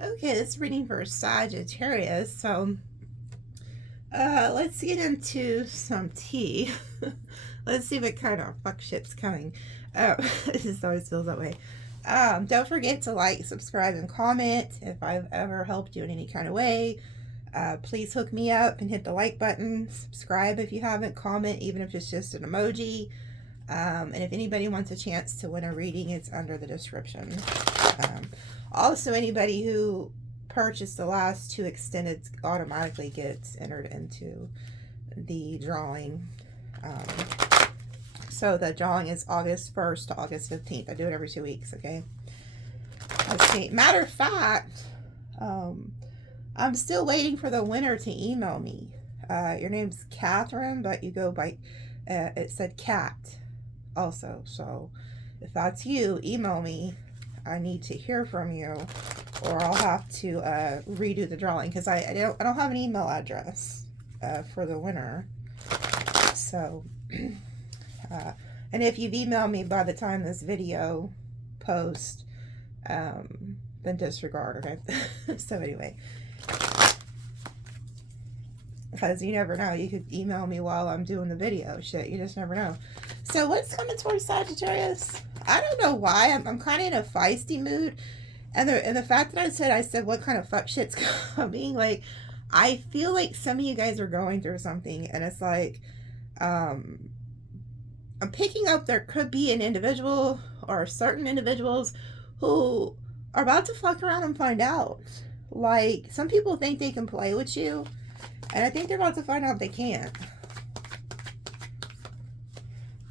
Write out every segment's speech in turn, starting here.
Okay, this reading for Sagittarius. So, let's get into some tea. Let's see what kind of fuck shit's coming. It just always feels that way. Don't forget to like, subscribe, and comment if I've ever helped you in any kind of way. Please hook me up and hit the like button. Subscribe if you haven't. Comment, even if it's just an emoji. And if anybody wants a chance to win a reading, it's under the description. Also, anybody who purchased the last 2 extended automatically gets entered into the drawing. So the drawing is August 1st to August 15th. I do it every 2 weeks, okay? Let's see. Matter of fact, I'm still waiting for the winner to email me. Your name's Catherine, but you go by, it said Cat also. So if that's you, email me. I need to hear from you, or I'll have to redo the drawing, because I don't have an email address for the winner. So, and if you've emailed me by the time this video posts, then disregard, okay? So anyway, because you never know, you could email me while I'm doing the video. Shit, you just never know. So what's coming towards Sagittarius? I don't know why. I'm kind of in a feisty mood. And the fact that I said what kind of fuck shit's coming, like, I feel like some of you guys are going through something, and it's like, I'm picking up there could be an individual or certain individuals who are about to fuck around and find out. Like, some people think they can play with you, and I think they're about to find out they can't.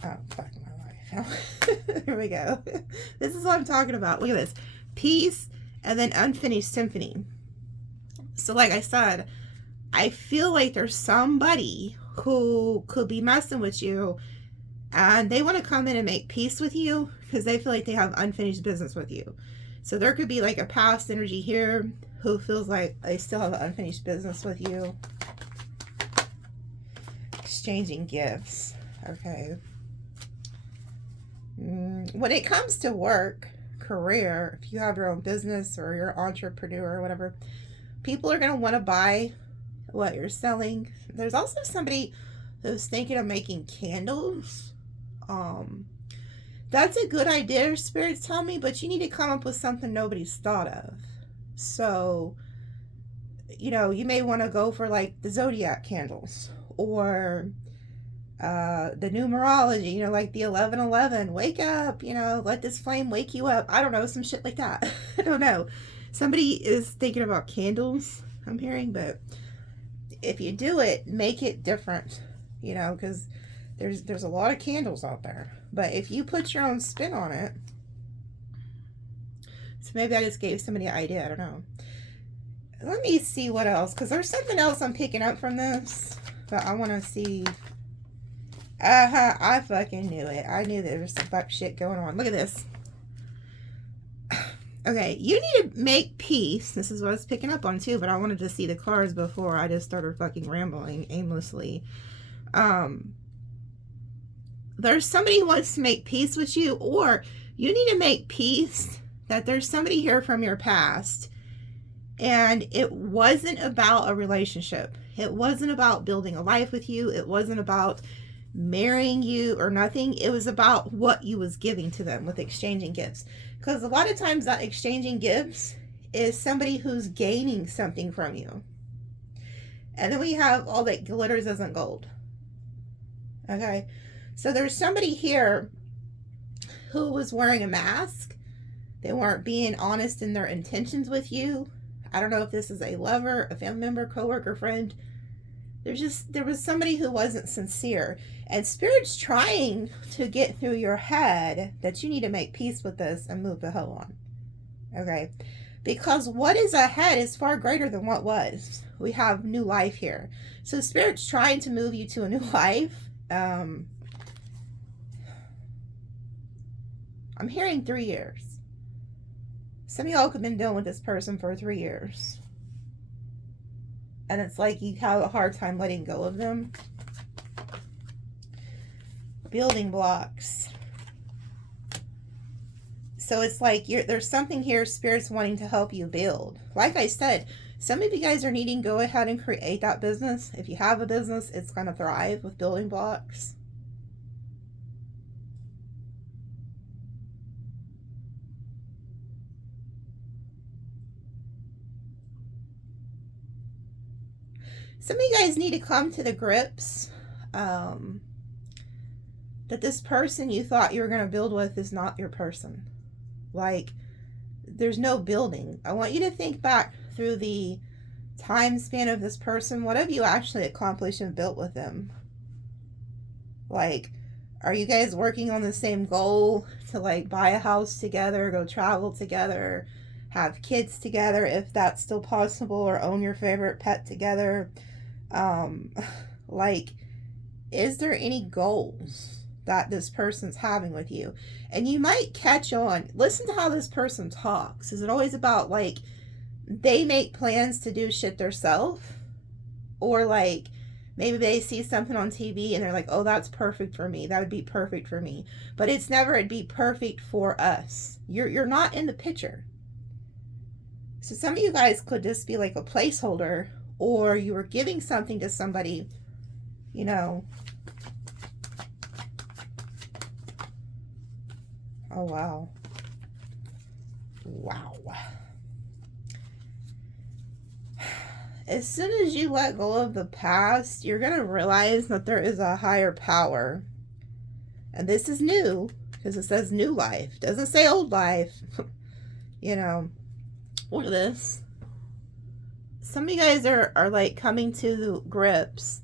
Oh, fuck my life. Here we go. This is what I'm talking about. Look at this. Peace and then unfinished symphony. So like I said, I feel like there's somebody who could be messing with you, and they want to come in and make peace with you because they feel like they have unfinished business with you. So there could be like a past energy here who feels like they still have unfinished business with you. Exchanging gifts. Okay. When it comes to work, career, if you have your own business or you're an entrepreneur or whatever, people are going to want to buy what you're selling. There's also somebody who's thinking of making candles. That's a good idea, spirits tell me, but you need to come up with something nobody's thought of. So, you know, you may want to go for like the zodiac candles, or the numerology, you know, like the 1111, wake up, you know, let this flame wake you up. I don't know, some shit like that. I don't know. Somebody is thinking about candles, I'm hearing, but if you do it, make it different, you know, because there's a lot of candles out there. But if you put your own spin on it, so maybe I just gave somebody an idea, I don't know. Let me see what else, because there's something else I'm picking up from this, but I want to see. I fucking knew it. I knew there was some fuck shit going on. Look at this. Okay, you need to make peace. This is what I was picking up on too, but I wanted to see the cards before I just started fucking rambling aimlessly. There's somebody who wants to make peace with you, or you need to make peace that there's somebody here from your past, and it wasn't about a relationship. It wasn't about building a life with you. It wasn't about marrying you or nothing. It was about what you was giving to them with exchanging gifts. Because a lot of times that exchanging gifts is somebody who's gaining something from you. And then we have all that glitters isn't gold. Okay. So there's somebody here who was wearing a mask. They weren't being honest in their intentions with you. I don't know if this is a lover, a family member, coworker, friend. There was somebody who wasn't sincere, and Spirit's trying to get through your head that you need to make peace with this and move the hell on. Okay? Because what is ahead is far greater than what was. We have new life here. So Spirit's trying to move you to a new life. I'm hearing 3 years. Some of y'all have been dealing with this person for 3 years. And it's like you have a hard time letting go of them. Building blocks. So it's like there's something here Spirit's wanting to help you build. Like I said, some of you guys are needing to go ahead and create that business. If you have a business, it's going to thrive with building blocks. Some of you guys need to come to the grips that this person you thought you were going to build with is not your person. Like, there's no building. I want you to think back through the time span of this person. What have you actually accomplished and built with them? Like, are you guys working on the same goal to like buy a house together, go travel together, have kids together if that's still possible, or own your favorite pet together? Like, is there any goals that this person's having with you? And you might catch on, listen to how this person talks. Is it always about like they make plans to do shit themselves, or like maybe they see something on TV and they're like, oh, that's perfect for me, that would be perfect for me, but it's never it'd be perfect for us. You're not in the picture. So some of you guys could just be like a placeholder, or you were giving something to somebody, you know. Oh, wow. Wow. As soon as you let go of the past, you're going to realize that there is a higher power. And this is new, because it says new life. It doesn't say old life. You know, look at this. Some of you guys are like coming to grips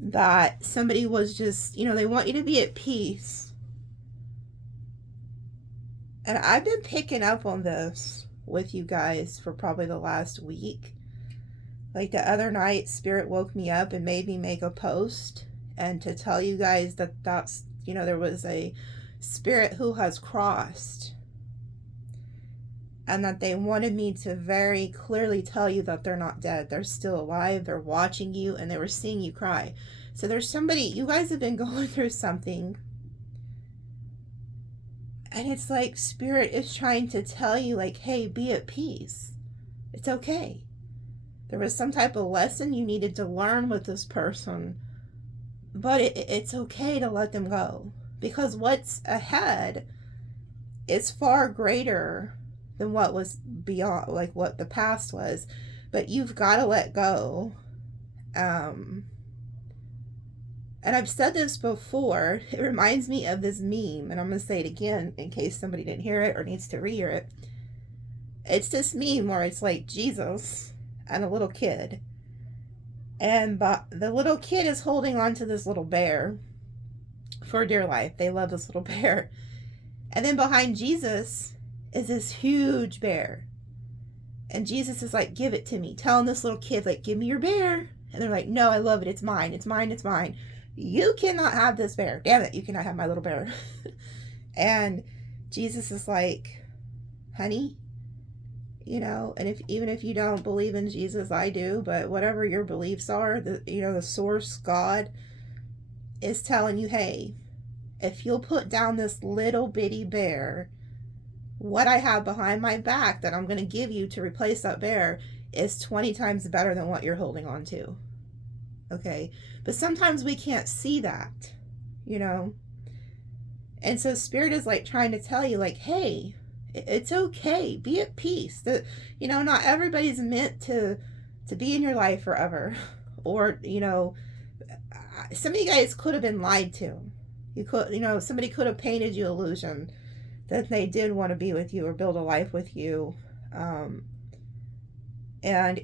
that somebody was just, you know, they want you to be at peace. And I've been picking up on this with you guys for probably the last week. Like the other night, Spirit woke me up and made me make a post and to tell you guys that that's, you know, there was a spirit who has crossed, and that they wanted me to very clearly tell you that they're not dead. They're still alive. They're watching you, and they were seeing you cry. So there's somebody, you guys have been going through something, and it's like Spirit is trying to tell you, like, hey, be at peace. It's okay. There was some type of lesson you needed to learn with this person, but it's okay to let them go, because what's ahead is far greater than what was beyond, like what the past was. But you've got to let go. And I've said this before. It reminds me of this meme, and I'm going to say it again in case somebody didn't hear it or needs to rehear it. It's this meme where it's like Jesus and a little kid, and the little kid is holding on to this little bear for dear life. They love this little bear. And then behind Jesus is this huge bear, and Jesus is like, give it to me, telling this little kid, like, give me your bear. And they're like, no, I love it, it's mine, it's mine, it's mine. You cannot have this bear, damn it, you cannot have my little bear. And Jesus is like, honey, you know, and even if you don't believe in Jesus, I do, but whatever your beliefs are, the source, God, is telling you, hey, if you'll put down this little bitty bear, what I have behind my back that I'm going to give you to replace that bear is 20 times better than what you're holding on to. Okay? But sometimes we can't see that, you know? And so Spirit is like trying to tell you, like, hey, it's okay. Be at peace. You know, not everybody's meant to be in your life forever. Or, you know, some of you guys could have been lied to. Somebody could have painted you illusion that they did want to be with you or build a life with you. And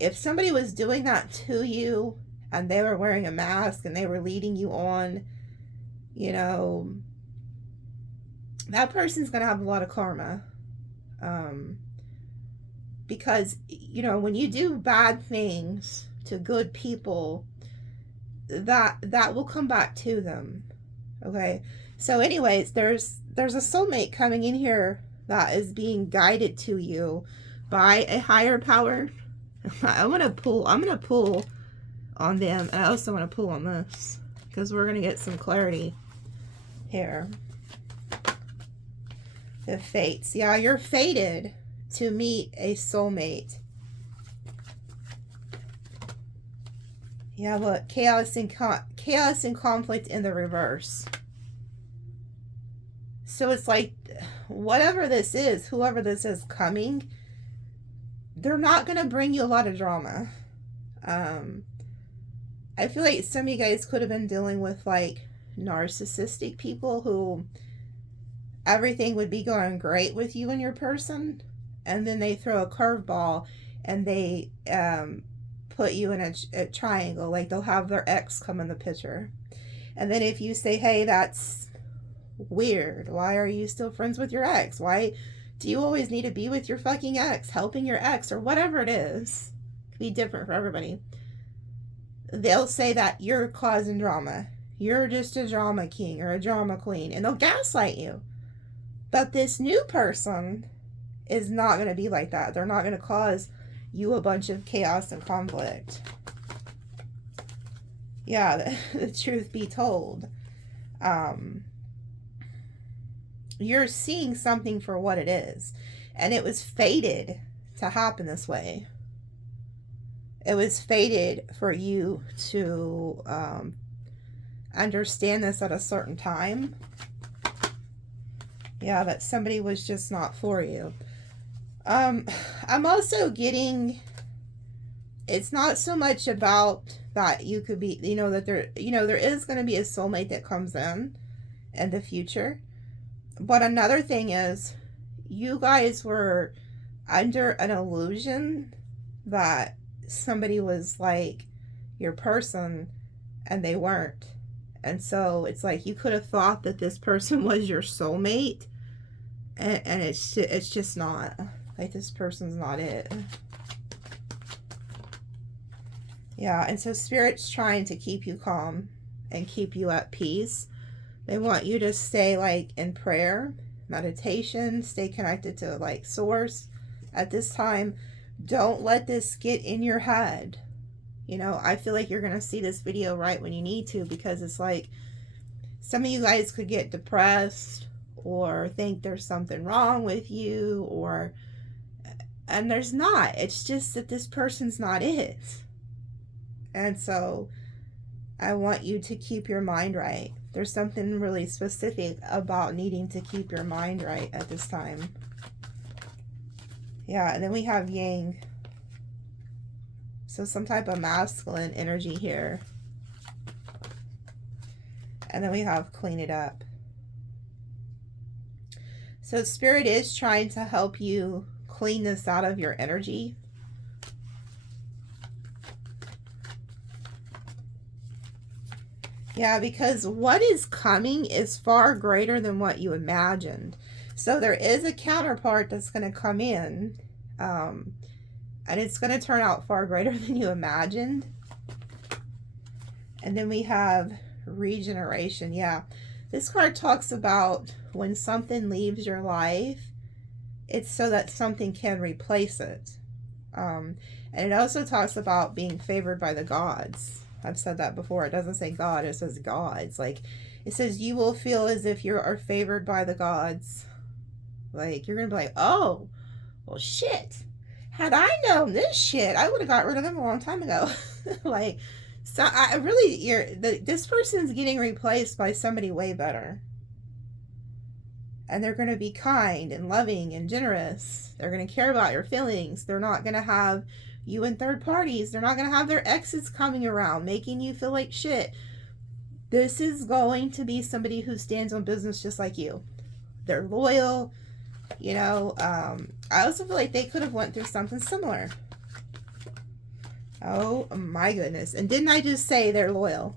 if somebody was doing that to you and they were wearing a mask and they were leading you on, you know, that person's going to have a lot of karma. Because, you know, when you do bad things to good people, that will come back to them. Okay? So anyways, there's a soulmate coming in here that is being guided to you by a higher power. I'm going to pull on them, and I also want to pull on this because we're going to get some clarity here. The fates. Yeah, you're fated to meet a soulmate. Yeah, look, chaos and conflict in the reverse. So it's like, whatever this is, whoever this is coming, they're not going to bring you a lot of drama. I feel like some of you guys could have been dealing with like narcissistic people who everything would be going great with you and your person, and then they throw a curveball and they put you in a triangle. Like they'll have their ex come in the picture, and then if you say, hey, that's weird, why are you still friends with your ex, why do you always need to be with your fucking ex, helping your ex, or whatever it is, it could be different for everybody. They'll say that you're causing drama, you're just a drama king or a drama queen, and they'll gaslight you. But this new person is not going to be like that. They're not going to cause you a bunch of chaos and conflict. Yeah, the truth be told. You're seeing something for what it is. And it was fated to happen this way. It was fated for you to understand this at a certain time. Yeah, that somebody was just not for you. I'm also getting, it's not so much about that you could be, that there is going to be a soulmate that comes in the future. But another thing is, you guys were under an illusion that somebody was like your person, and they weren't. And so it's like you could have thought that this person was your soulmate, and it's just not. Like, this person's not it. Yeah, and so Spirit's trying to keep you calm and keep you at peace. They want you to stay, like, in prayer, meditation, stay connected to, like, Source at this time. Don't let this get in your head. I feel like you're going to see this video right when you need to, because it's like some of you guys could get depressed or think there's something wrong with you, and there's not. It's just that this person's not it. And so I want you to keep your mind right. There's something really specific about needing to keep your mind right at this time. Yeah, and then we have Yang. So some type of masculine energy here. And then we have Clean It Up. So Spirit is trying to help you clean this out of your energy. Yeah, because what is coming is far greater than what you imagined. So there is a counterpart that's going to come in, and it's going to turn out far greater than you imagined. And then we have Regeneration. Yeah, this card talks about when something leaves your life, it's so that something can replace it. And it also talks about being favored by the gods. I've said that before. It doesn't say God, it says gods. Like, it says you will feel as if you are favored by the gods. Like, you're going to be like, oh, well, shit. Had I known this shit, I would have got rid of him a long time ago. Like, so I really, this person's getting replaced by somebody way better. And they're going to be kind and loving and generous. They're going to care about your feelings. They're not going to have you in third parties. They're not going to have their exes coming around making you feel like shit. This is going to be somebody who stands on business just like you. They're loyal. I also feel like they could have went through something similar. Oh my goodness. And didn't I just say they're loyal?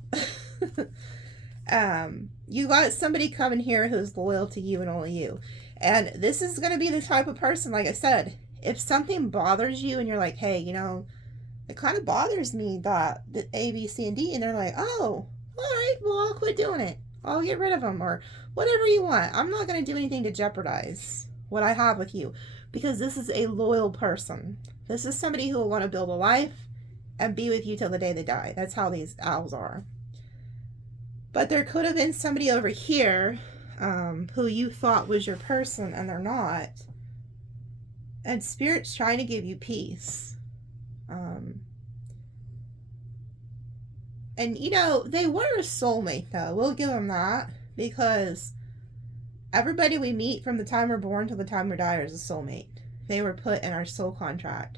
You got somebody coming here who's loyal to you and only you. And this is going to be the type of person, like I said, if something bothers you and you're like, hey, it kind of bothers me that the A, B, C, and D, and they're like, oh, all right, well, I'll quit doing it. I'll get rid of them, or whatever you want. I'm not going to do anything to jeopardize what I have with you, because this is a loyal person. This is somebody who will want to build a life and be with you till the day they die. That's how these owls are. But there could have been somebody over here who you thought was your person and they're not. And Spirit's trying to give you peace. And, you know, they were a soulmate, though. We'll give them that. Because everybody we meet from the time we're born till the time we die is a soulmate. They were put in our soul contract.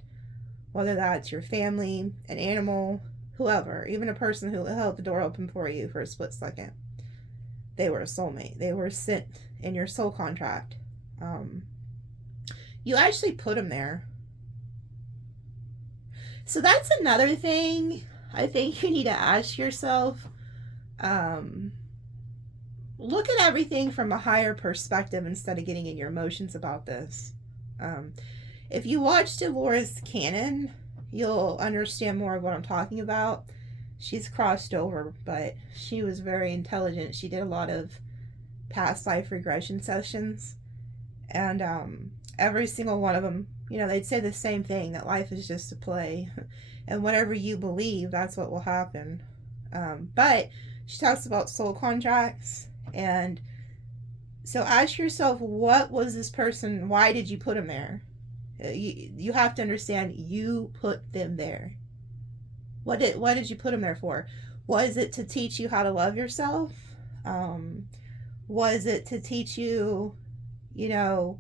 Whether that's your family, an animal, whoever. Even a person who held the door open for you for a split second. They were a soulmate. They were sent in your soul contract. You actually put them there. So that's another thing I think you need to ask yourself. Look at everything from a higher perspective instead of getting in your emotions about this. If you watch Dolores Cannon, you'll understand more of what I'm talking about. She's crossed over, but she was very intelligent. She did a lot of past life regression sessions. And every single one of them, you know, they'd say the same thing, that life is just a play. And whatever you believe, that's what will happen. But she talks about soul contracts. And so ask yourself, what was this person? Why did you put them there? You have to understand, you put them there. What did you put them there for? Was it to teach you how to love yourself? Was it to teach you, you know,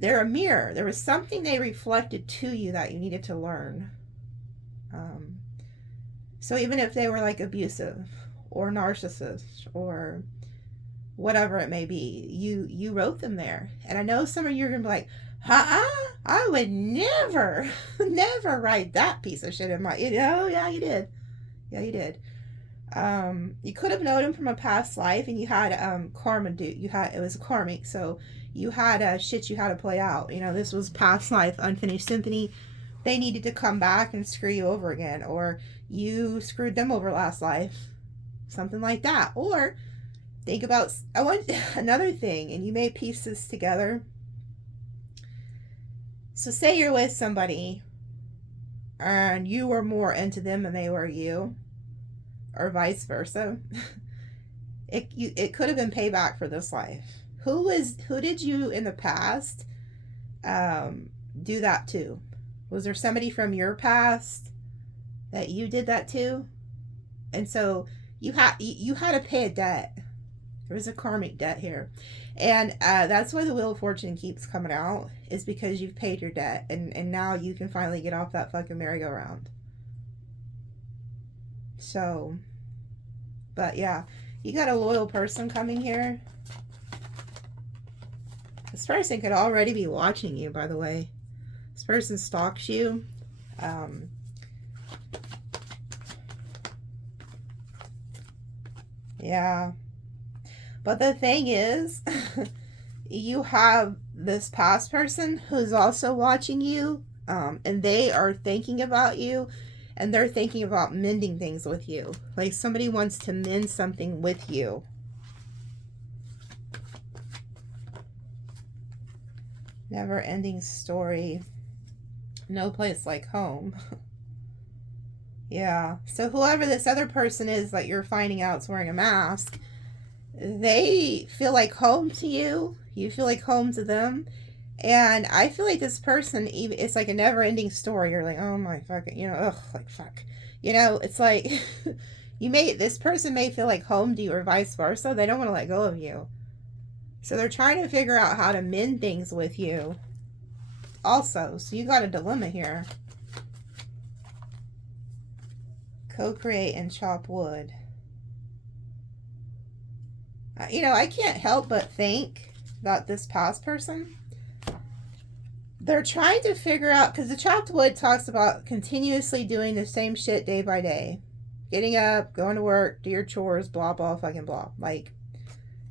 they're a mirror. There was something they reflected to you that you needed to learn. So even if they were like abusive or narcissist or whatever it may be, you wrote them there. And I know some of you are going to be like, I would never write that piece of shit in my, oh yeah, you did. Yeah, you did. You could have known him from a past life, and you had karma it was karmic, so you had shit you had to play out. You know, this was past life, unfinished symphony. They needed to come back and screw you over again, or you screwed them over last life, something like that. Or think about, I want another thing, and you may piece this together. So say you're with somebody and you were more into them than they were you, or vice versa. It could have been payback for this life. Who did you in the past do that to? Was there somebody from your past that you did that to? And so you had to pay a debt. There was a karmic debt here. And that's why the Wheel of Fortune keeps coming out, is because you've paid your debt. And now you can finally get off that fucking merry-go-round. So, but yeah, you got a loyal person coming here. This person could already be watching you, by the way. This person stalks you. Yeah. But the thing is, you have this past person who's also watching you, and they are thinking about you, and they're thinking about mending things with you. Like somebody wants to mend something with you. Never ending story. No place like home. Yeah. So whoever this other person is that you're finding out is wearing a mask, they feel like home to you. You feel like home to them. And I feel like this person, it's like a never-ending story. You're like, oh my fucking, you know, ugh, like fuck. You know, it's like, this person may feel like home to you or vice versa. They don't want to let go of you. So they're trying to figure out how to mend things with you also. So you got a dilemma here. Co-create and chop wood. You know, I can't help but think about this past person. They're trying to figure out, because the chopped wood talks about continuously doing the same shit day by day. Getting up, going to work, do your chores, blah, blah, fucking blah. Like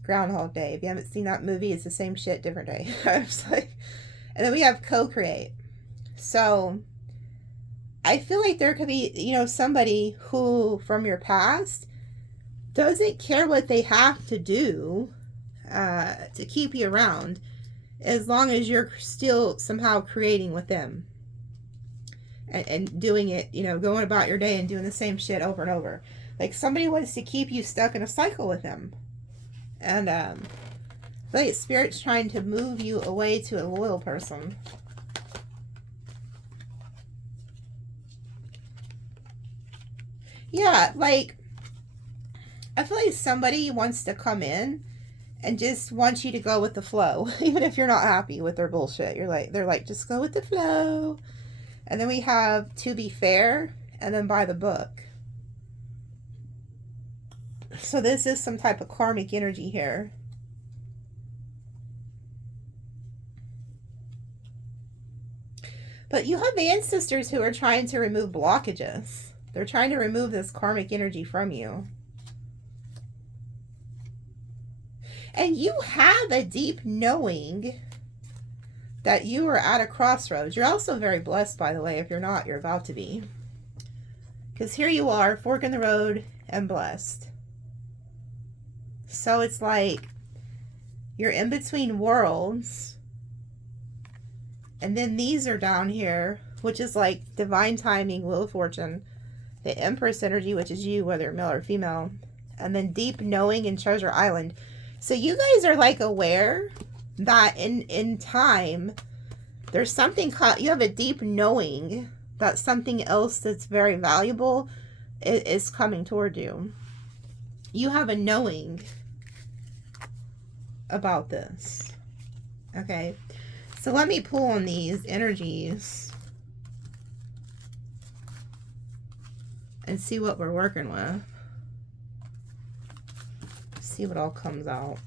Groundhog Day. If you haven't seen that movie, it's the same shit, different day. I was like, and then we have co-create. So I feel like there could be, you know, somebody who from your past doesn't care what they have to do to keep you around, as long as you're still somehow creating with them and doing it, you know, going about your day and doing the same shit over and over. Like somebody wants to keep you stuck in a cycle with them. And like Spirit's trying to move you away to a loyal person. Yeah, like, I feel like somebody wants to come in and just wants you to go with the flow, even if you're not happy with their bullshit. They're like, just go with the flow. And then we have to be fair, and then by the book. So this is some type of karmic energy here. But you have ancestors who are trying to remove blockages. They're trying to remove this karmic energy from you. And you have a deep knowing that you are at a crossroads. You're also very blessed, by the way. If you're not, you're about to be. Because here you are, fork in the road and blessed. So it's like you're in between worlds. And then these are down here, which is like divine timing, wheel of fortune. The Empress energy, which is you, whether male or female. And then deep knowing and Treasure Island. So you guys are like aware that in time, there's something called, you have a deep knowing that something else that's very valuable is coming toward you. You have a knowing about this. Okay. So let me pull on these energies and see what we're working with. See what all comes out.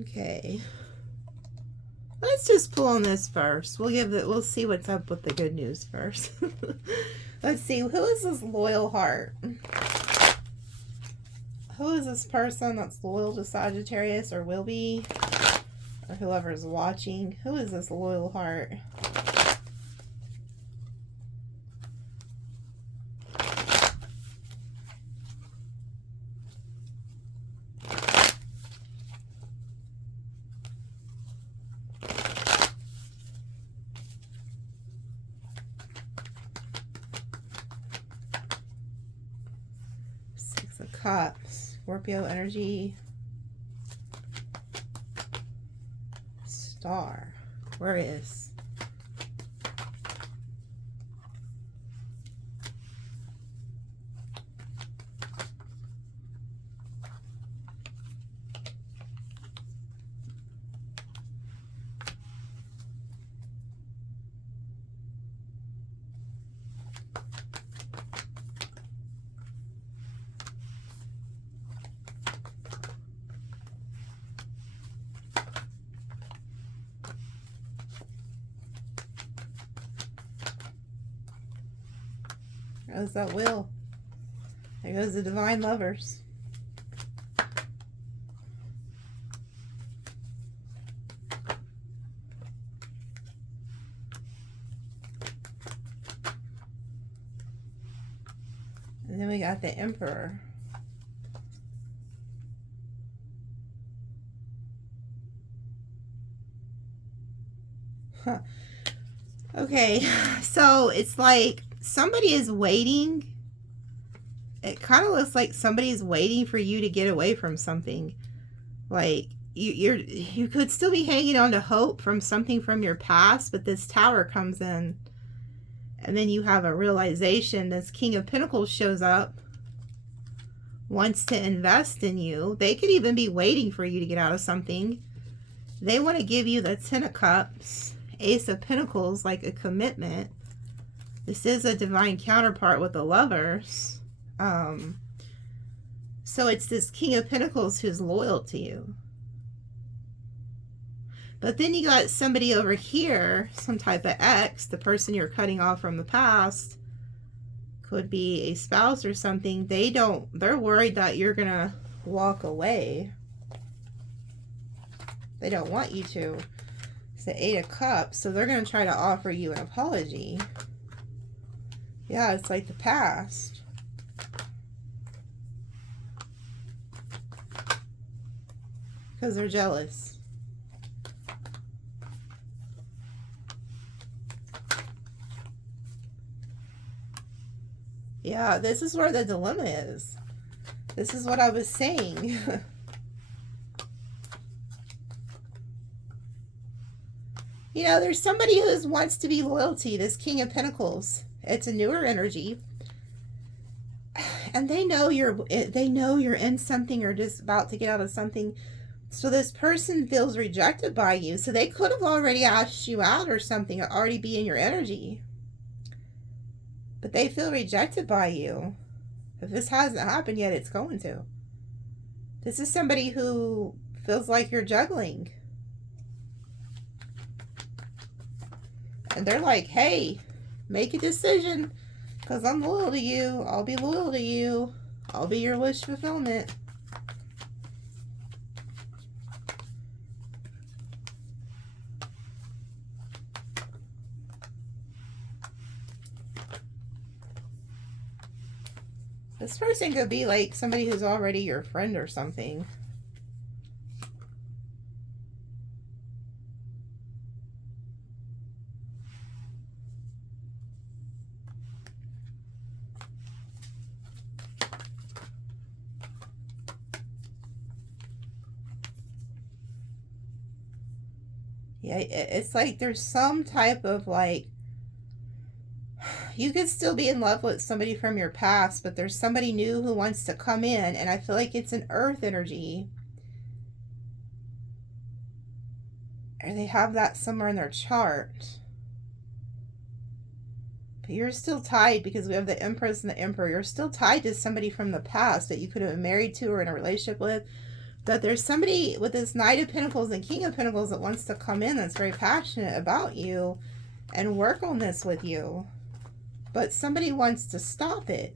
Okay. Let's just pull on this first. We'll see what's up with the good news first. Let's see, who is this loyal heart? Who is this person that's loyal to Sagittarius or will be? Or whoever's watching. Who is this loyal heart? Six of Cups. Scorpio energy. Star. Where is? There goes that wheel. There goes the divine lovers. And then we got the Emperor. Huh. Okay, so it's like somebody is waiting. It kind of looks like somebody is waiting for you to get away from something. Like you could still be hanging on to hope from something from your past, but this Tower comes in, and then you have a realization. This King of Pentacles shows up, wants to invest in you. They could even be waiting for you to get out of something. They want to give you the Ten of Cups, Ace of Pentacles, like a commitment. This is a divine counterpart with the Lovers. So it's this King of Pentacles who's loyal to you. But then you got somebody over here, some type of ex, the person you're cutting off from the past. Could be a spouse or something. They're worried that you're gonna walk away. They don't want you to. It's the Eight of Cups, so they're gonna try to offer you an apology. Yeah, it's like the past. because they're jealous. Yeah, this is where the dilemma is. This is what I was saying. You know, there's somebody who wants to be loyalty, this King of Pentacles. It's a newer energy. And they know you're in something or just about to get out of something. So this person feels rejected by you. So they could have already asked you out or something, or already be in your energy. But they feel rejected by you. If this hasn't happened yet, it's going to. This is somebody who feels like you're juggling. And they're like, hey, make a decision. Because I'm loyal to you. I'll be loyal to you. I'll be your wish fulfillment. This person could be like somebody who's already your friend or something. Yeah, it's like there's some type of like, you could still be in love with somebody from your past, but there's somebody new who wants to come in, and I feel like it's an earth energy. Or they have that somewhere in their chart. But you're still tied because we have the Empress and the Emperor. You're still tied to somebody from the past that you could have been married to or in a relationship with. But there's somebody with this Knight of Pentacles and King of Pentacles that wants to come in that's very passionate about you and work on this with you. But somebody wants to stop it.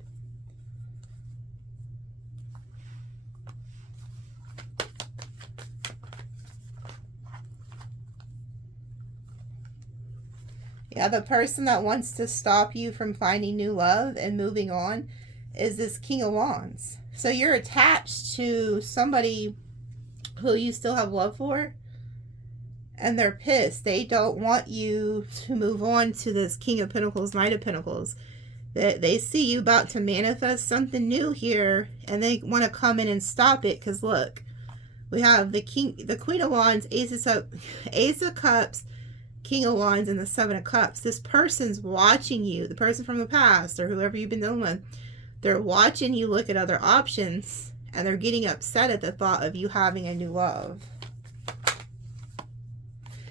Yeah, the person that wants to stop you from finding new love and moving on is this King of Wands. So you're attached to somebody who you still have love for, and they're pissed. They don't want you to move on to this King of Pentacles, Knight of Pentacles. They see you about to manifest something new here, and they want to come in and stop it. Because look, we have the Queen of Wands, Ace of Cups, King of Wands, and the Seven of Cups. This person's watching you, the person from the past or whoever you've been dealing with. They're watching you look at other options, and they're getting upset at the thought of you having a new love.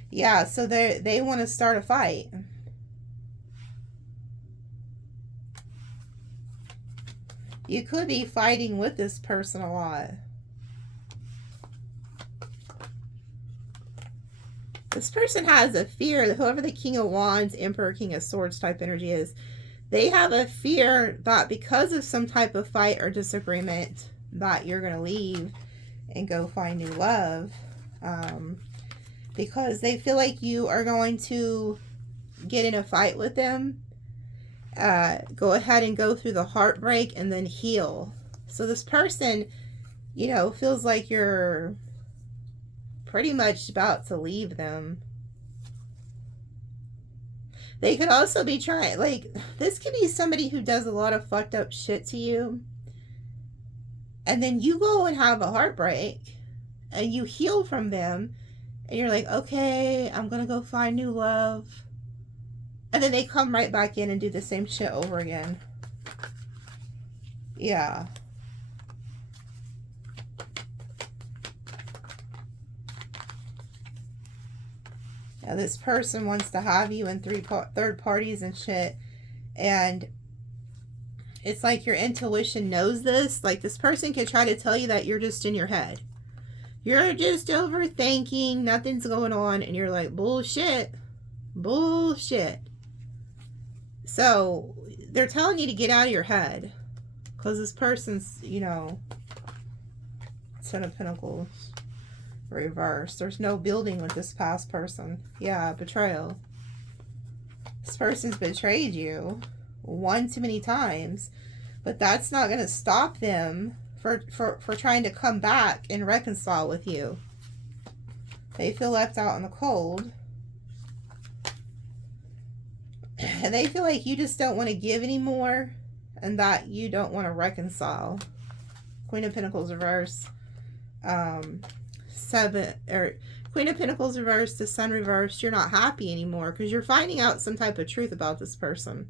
Yeah, so they want to start a fight. You could be fighting with this person a lot. This person has a fear, whoever the King of Wands, Emperor, King of Swords type energy is, they have a fear that because of some type of fight or disagreement that you're going to leave and go find new love. Because they feel like you are going to get in a fight with them. Go ahead and go through the heartbreak and then heal. So this person, you know, feels like you're pretty much about to leave them. They could also be trying, like, this could be somebody who does a lot of fucked up shit to you. And then you go and have a heartbreak and you heal from them. And you're like, okay, I'm going to go find new love. And then they come right back in and do the same shit over again. Yeah. Now this person wants to have you in third parties and shit. And it's like your intuition knows this. Like this person can try to tell you that you're just in your head. You're just overthinking, nothing's going on, and you're like, bullshit. Bullshit. So, they're telling you to get out of your head. Because this person's, you know, Ten of Pentacles reversed. There's no building with this past person. Yeah, betrayal. This person's betrayed you one too many times. But that's not going to stop them for trying to come back and reconcile with you. They feel left out in the cold. And they feel like you just don't want to give anymore, and that you don't want to reconcile. Queen of Pentacles reverse. Queen of Pentacles reversed, the Sun reversed. You're not happy anymore because you're finding out some type of truth about this person.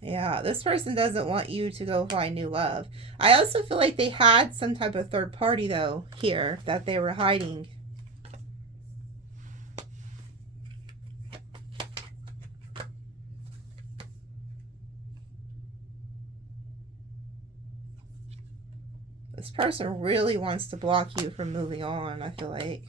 Yeah, this person doesn't want you to go find new love. I also feel like they had some type of third party, though, here that they were hiding. This person really wants to block you from moving on, I feel like.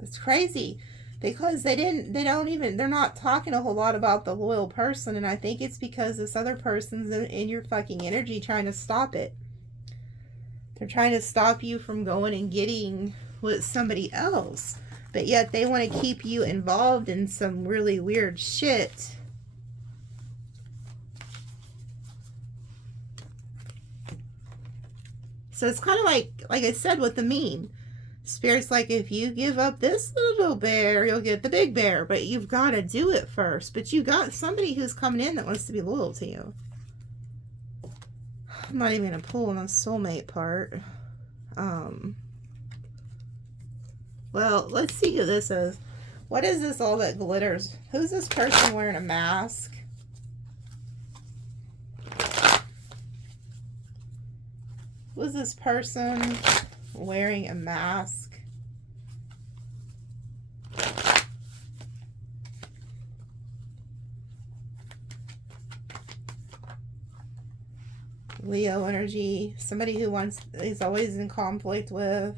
It's crazy because they're not talking a whole lot about the loyal person, and I think it's because this other person's in your fucking energy trying to stop it. They're trying to stop you from going and getting with somebody else. But yet they want to keep you involved in some really weird shit. So it's kind of like I said with the meme. Spirit's like, if you give up this little bear, you'll get the big bear. But you've got to do it first. But you got somebody who's coming in that wants to be loyal to you. I'm not even going to pull on the soulmate part. Well, let's see who this is. What is this all that glitters? Who's this person wearing a mask? Who's this person wearing a mask? Leo energy. Somebody who is always in conflict with.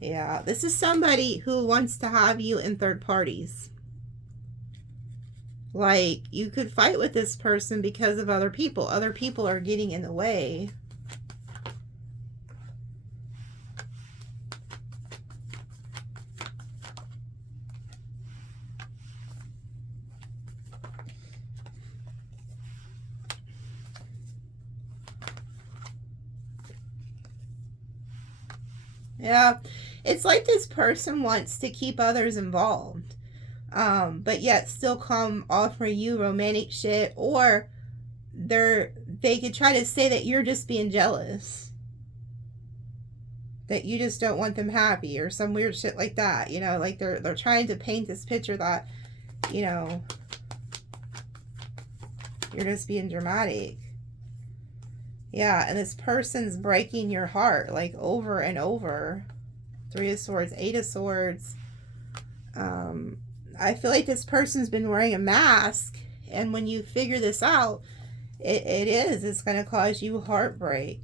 Yeah, this is somebody who wants to have you in third parties. Like, you could fight with this person because of other people. Other people are getting in the way. Yeah, it's like this person wants to keep others involved, but yet still come offer you romantic shit, or they could try to say that you're just being jealous, that you just don't want them happy, or some weird shit like that. You know, like they're trying to paint this picture that, you know, you're just being dramatic. Yeah, and this person's breaking your heart, like, over and over. 3 of Swords, 8 of Swords. I feel like this person's been wearing a mask, and when you figure this out, it's going to cause you heartbreak.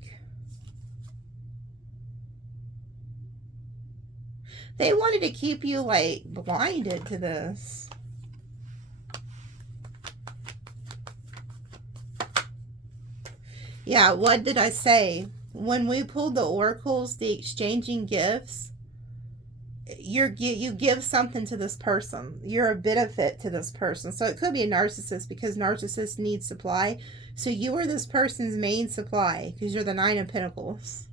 They wanted to keep you, like, blinded to this. Yeah, what did I say? When we pulled the oracles, the exchanging gifts, you give something to this person. You're a benefit to this person. So it could be a narcissist, because narcissists need supply. So you are this person's main supply because you're the 9 of Pentacles.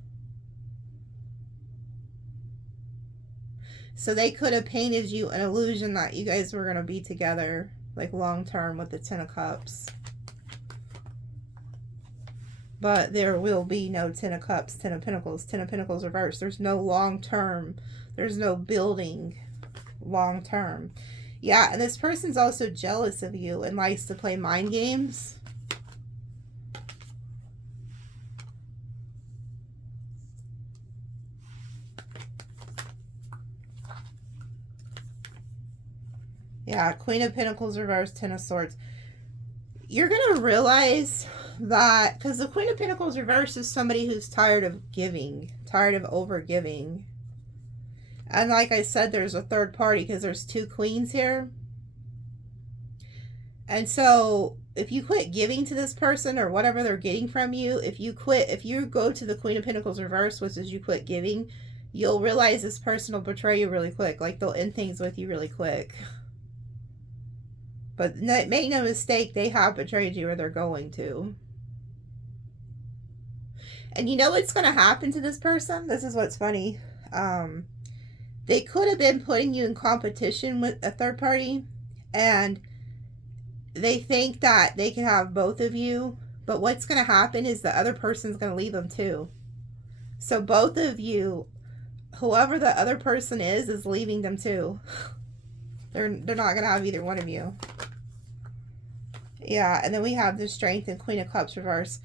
So they could have painted you an illusion that you guys were going to be together, like, long term, with the 10 of Cups. But there will be no 10 of Cups, 10 of Pentacles, 10 of Pentacles reversed. There's no long term. There's no building long term. Yeah, and this person's also jealous of you and likes to play mind games. Yeah, Queen of Pentacles reversed, 10 of Swords. You're going to realize that, because the Queen of Pentacles reversed is somebody who's tired of giving, tired of over giving. And like I said, there's a third party because there's 2 queens here. And so if you quit giving to this person or whatever they're getting from you, if you go to the Queen of Pentacles reverse, which is you quit giving, you'll realize this person will betray you really quick. Like, they'll end things with you really quick. But make no mistake, they have betrayed you, or they're going to. And you know what's going to happen to this person? This is what's funny. They could have been putting you in competition with a third party, and they think that they can have both of you. But what's going to happen is the other person's going to leave them too. So both of you, whoever the other person is leaving them too. They're not going to have either one of you. Yeah, and then we have the Strength and Queen of Cups reverse.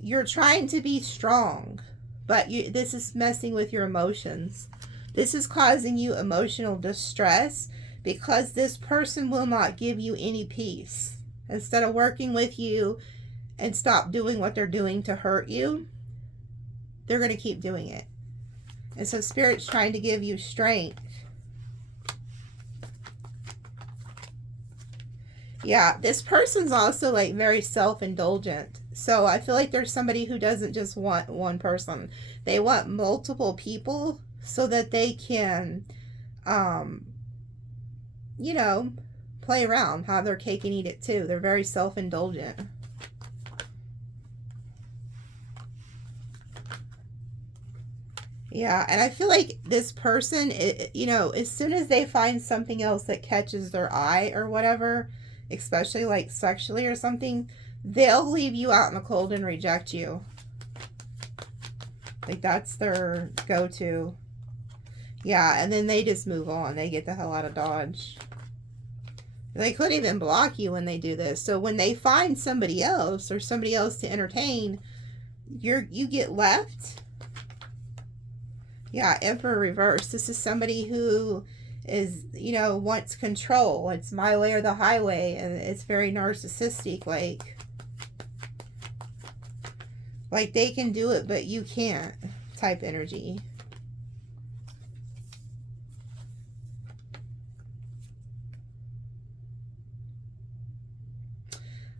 You're trying to be strong, but this is messing with your emotions. This is causing you emotional distress because this person will not give you any peace. Instead of working with you and stop doing what they're doing to hurt you, they're going to keep doing it. And so Spirit's trying to give you strength. Yeah, this person's also like very self-indulgent. So I feel like there's somebody who doesn't just want one person. They want multiple people so that they can, you know, play around, have their cake and eat it too. They're very self-indulgent. Yeah, and I feel like this person, you know, as soon as they find something else that catches their eye or whatever, especially like sexually or something, they'll leave you out in the cold and reject you. Like, that's their go-to. Yeah, and then they just move on. They get the hell out of Dodge. They could even block you when they do this. So when they find somebody else or somebody else to entertain, you get left. Yeah, Emperor reverse. This is somebody who is, you know, wants control. It's my way or the highway, and it's very narcissistic, like they can do it but you can't type energy.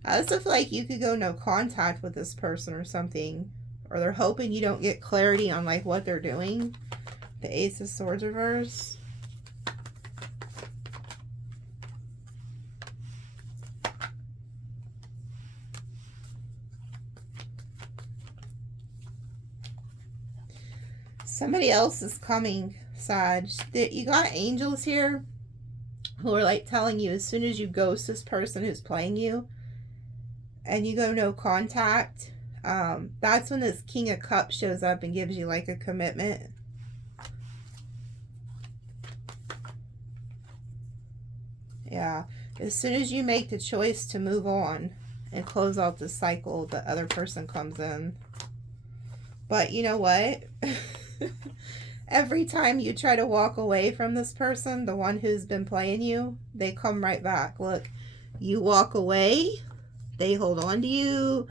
I also feel like you could go no contact with this person or something, or they're hoping you don't get clarity on like what they're doing. The Ace of Swords reverse. Somebody else is coming, Sag. You got angels here who are like telling you as soon as you ghost this person who's playing you and you go no contact, that's when this King of Cups shows up and gives you like a commitment. Yeah, as soon as you make the choice to move on and close out the cycle, the other person comes in. But you know what? Every time you try to walk away from this person, the one who's been playing you, they come right back. Look, you walk away, they hold on to you,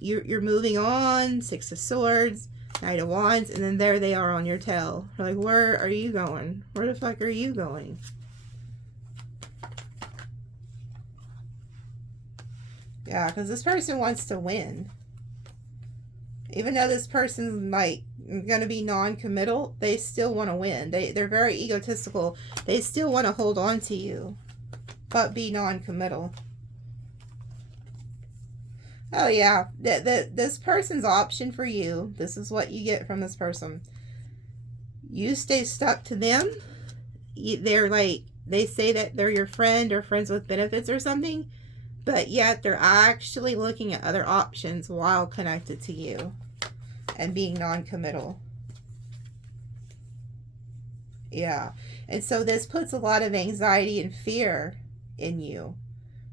you're moving on. Six of Swords, Knight of Wands, and then there they are on your tail. You're like, where are you going? Where the fuck are you going? Yeah, because this person wants to win. Even though this person's like going to be non-committal, they still want to win. They're very egotistical. They still want to hold on to you, but be non-committal. Oh yeah, this person's option for you, this is what you get from this person. You stay stuck to them. They're like, they say that they're your friend or friends with benefits or something, but yet they're actually looking at other options while connected to you and being non-committal. Yeah. And so this puts a lot of anxiety and fear in you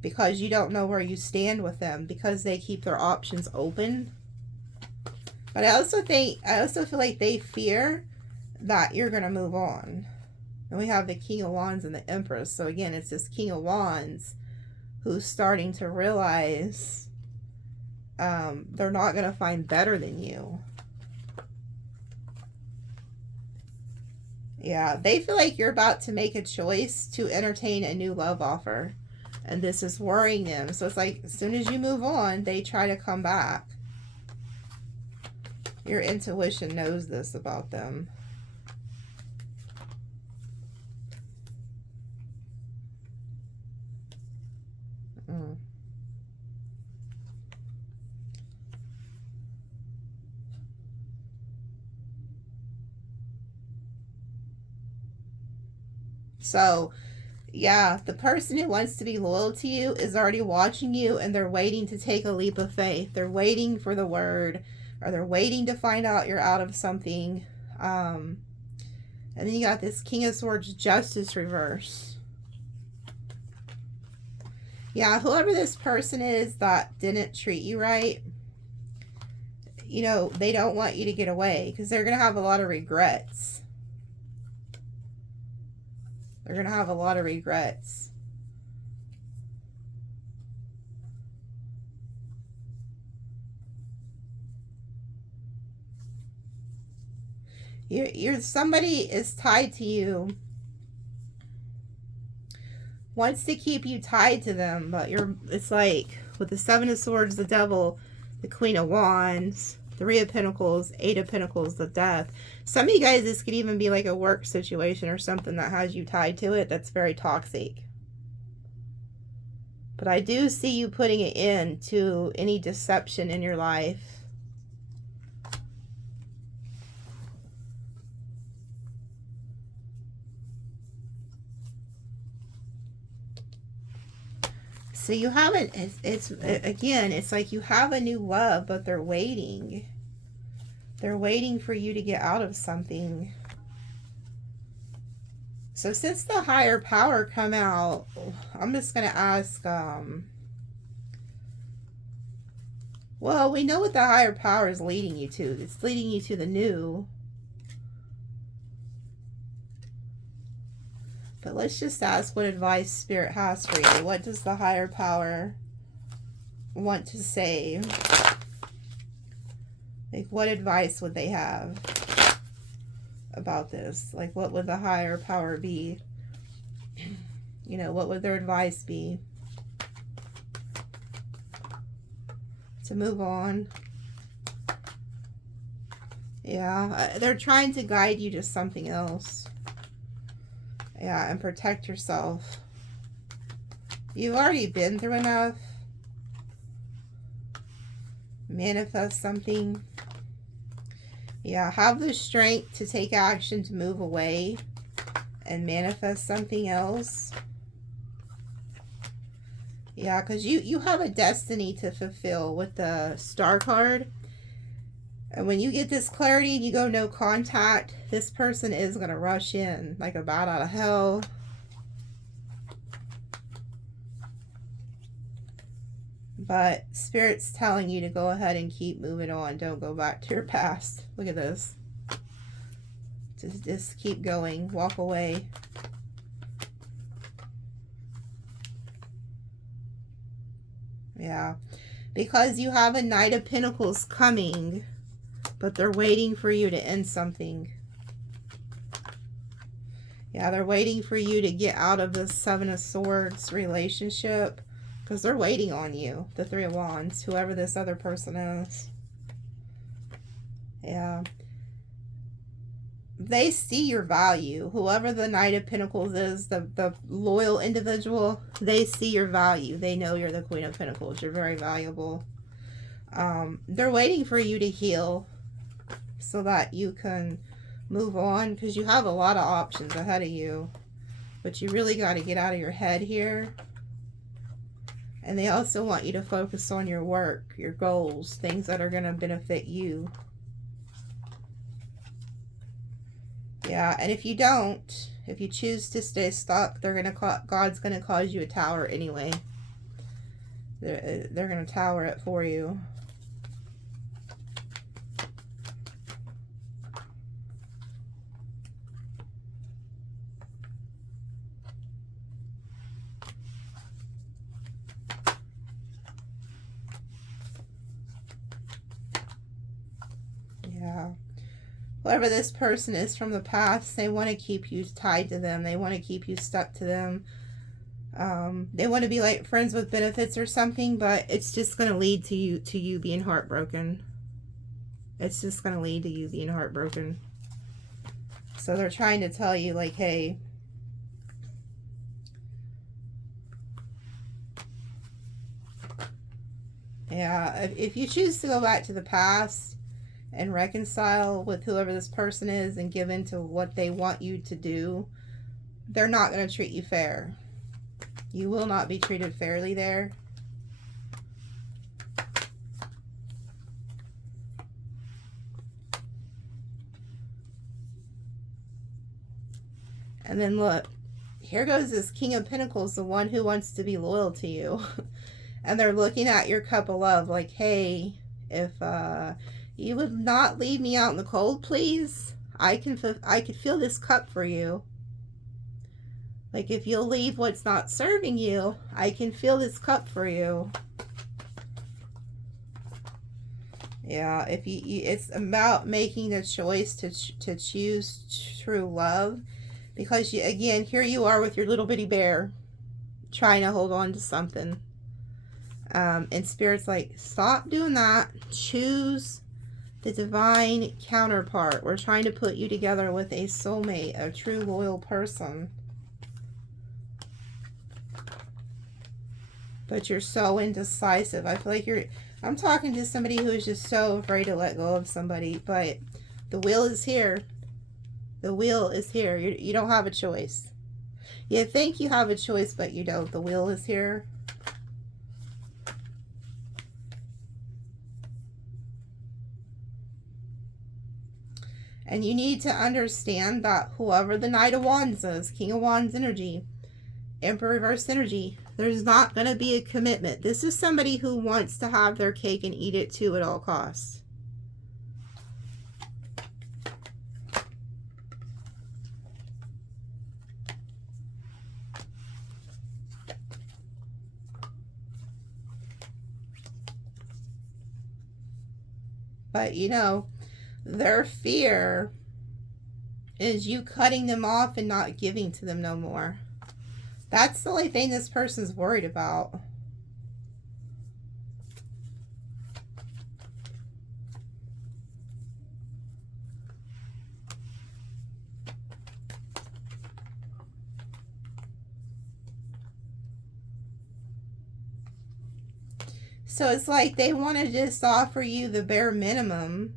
because you don't know where you stand with them because they keep their options open. But I also feel like they fear that you're going to move on. And we have the King of Wands and the Empress. So again, it's this King of Wands who's starting to realize they're not going to find better than you. Yeah, they feel like you're about to make a choice to entertain a new love offer. And this is worrying them. So it's like, as soon as you move on, they try to come back. Your intuition knows this about them. So, yeah, the person who wants to be loyal to you is already watching you, and they're waiting to take a leap of faith. They're waiting for the word, or they're waiting to find out you're out of something. And then you got this King of Swords, Justice reverse. Yeah, whoever this person is that didn't treat you right, you know, they don't want you to get away because they're going to have a lot of regrets. They're going to have a lot of regrets. You're somebody is tied to you, wants to keep you tied to them, but it's like with the Seven of Swords, the Devil, the Queen of Wands, Three of Pentacles, Eight of Pentacles, the Death. Some of you guys, this could even be like a work situation or something that has you tied to it that's very toxic. But I do see you putting an end to any deception in your life. So you haven't, again, it's like you have a new love, but they're waiting. They're waiting for you to get out of something. So since the higher power come out, I'm just going to ask, well, we know what the higher power is leading you to. It's leading you to the new. But let's just ask what advice Spirit has for you. What does the higher power want to say? Like, what advice would they have about this? Like, what would the higher power be? You know, what would their advice be? To move on. Yeah, they're trying to guide you to something else. Yeah, and protect yourself. You've already been through enough. Manifest something. Yeah, have the strength to take action to move away and manifest something else. Yeah, because you have a destiny to fulfill with the Star card. And when you get this clarity and you go no contact, this person is going to rush in like a bat out of hell. But Spirit's telling you to go ahead and keep moving on. Don't go back to your past. Look at this. Just keep going. Walk away. Yeah. Because you have a Knight of Pentacles coming. But they're waiting for you to end something. Yeah, they're waiting for you to get out of the Seven of Swords relationship. Because they're waiting on you. The Three of Wands. Whoever this other person is. Yeah. They see your value. Whoever the Knight of Pentacles is, the loyal individual, they see your value. They know you're the Queen of Pentacles. You're very valuable. They're waiting for you to heal so that you can move on, because you have a lot of options ahead of you, but you really got to get out of your head here. And they also want you to focus on your work, your goals, things that are going to benefit you. Yeah, and if you don't, if you choose to stay stuck, God's going to cause you a tower anyway. They're going to tower it for you. Whoever this person is from the past, they want to keep you tied to them. They want to keep you stuck to them. They want to be like friends with benefits or something, but it's just going to lead to you being heartbroken. It's just going to lead to you being heartbroken. So they're trying to tell you, like, hey, yeah, if you choose to go back to the past and reconcile with whoever this person is and give in to what they want you to do, they're not going to treat you fair. You will not be treated fairly there. And then look, here goes this King of Pentacles, the one who wants to be loyal to you. And they're looking at your cup of love like, hey, if you would not leave me out in the cold, please. I could feel this cup for you. Like, if you'll leave what's not serving you, I can feel this cup for you. Yeah, if it's about making the choice to choose true love. Because, again, here you are with your little bitty bear trying to hold on to something. And Spirit's like, stop doing that. Choose the divine counterpart. We're trying to put you together with a soulmate, a true loyal person. But you're so indecisive. I feel like I'm talking to somebody who is just so afraid to let go of somebody. But the wheel is here. The wheel is here. You don't have a choice. You think you have a choice, but you don't. The wheel is here. And you need to understand that whoever the Knight of Wands is, King of Wands energy, Emperor reverse energy, there's not going to be a commitment. This is somebody who wants to have their cake and eat it too at all costs. But, you know, their fear is you cutting them off and not giving to them no more. That's the only thing this person's worried about. So it's like they want to just offer you the bare minimum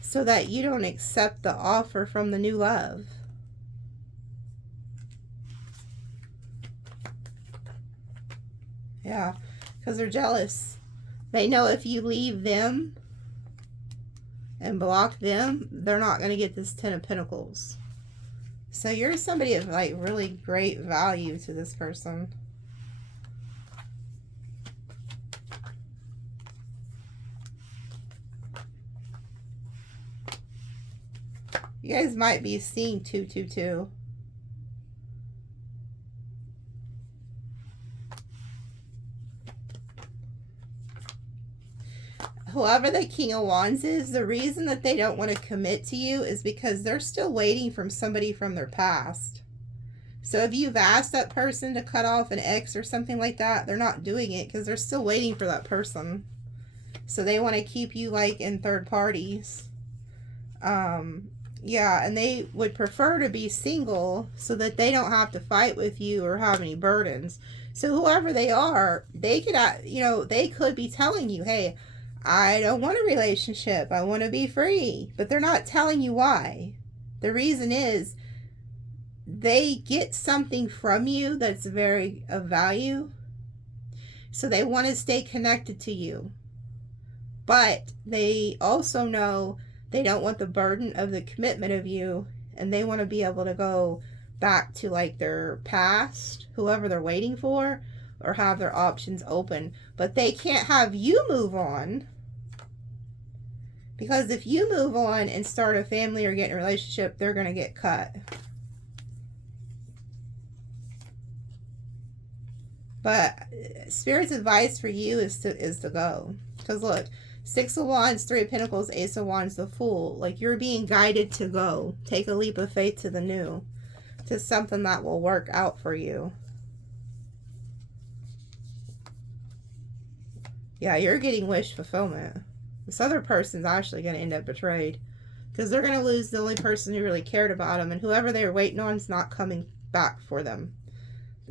so that you don't accept the offer from the new love. Yeah, because they're jealous. They know if you leave them and block them, they're not going to get this Ten of Pentacles. So you're somebody of like really great value to this person. You guys might be seeing 222. Whoever the King of Wands is, the reason that they don't want to commit to you is because they're still waiting from somebody from their past. So if you've asked that person to cut off an ex or something like that, they're not doing it because they're still waiting for that person. So they want to keep you like in third parties. Yeah, and they would prefer to be single so that they don't have to fight with you or have any burdens. So whoever they are, they could, you know, they could be telling you, hey, I don't want a relationship. I want to be free. But they're not telling you why. The reason is they get something from you that's very of value. So they want to stay connected to you. But they also know they don't want the burden of the commitment of you, and they want to be able to go back to like their past, whoever they're waiting for, or have their options open. But they can't have you move on, because if you move on and start a family or get in a relationship, they're going to get cut. But Spirit's advice for you is to go. Because look, 6 of Wands, 3 of Pentacles, Ace of Wands, the Fool. Like, you're being guided to go. Take a leap of faith to the new. To something that will work out for you. Yeah, you're getting wish fulfillment. This other person's actually going to end up betrayed, because they're going to lose the only person who really cared about them, and whoever they were waiting on is not coming back for them.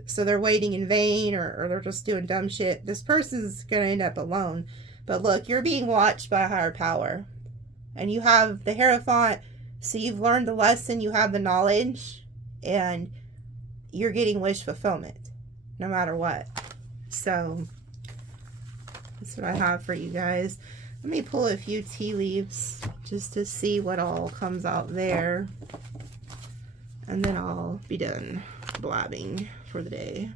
So they're waiting in vain, or they're just doing dumb shit. This person's going to end up alone. But look, you're being watched by a higher power. And you have the Hierophant, so you've learned the lesson, you have the knowledge, and you're getting wish fulfillment, no matter what. So, that's what I have for you guys. Let me pull a few tea leaves, just to see what all comes out there. And then I'll be done blabbing for the day.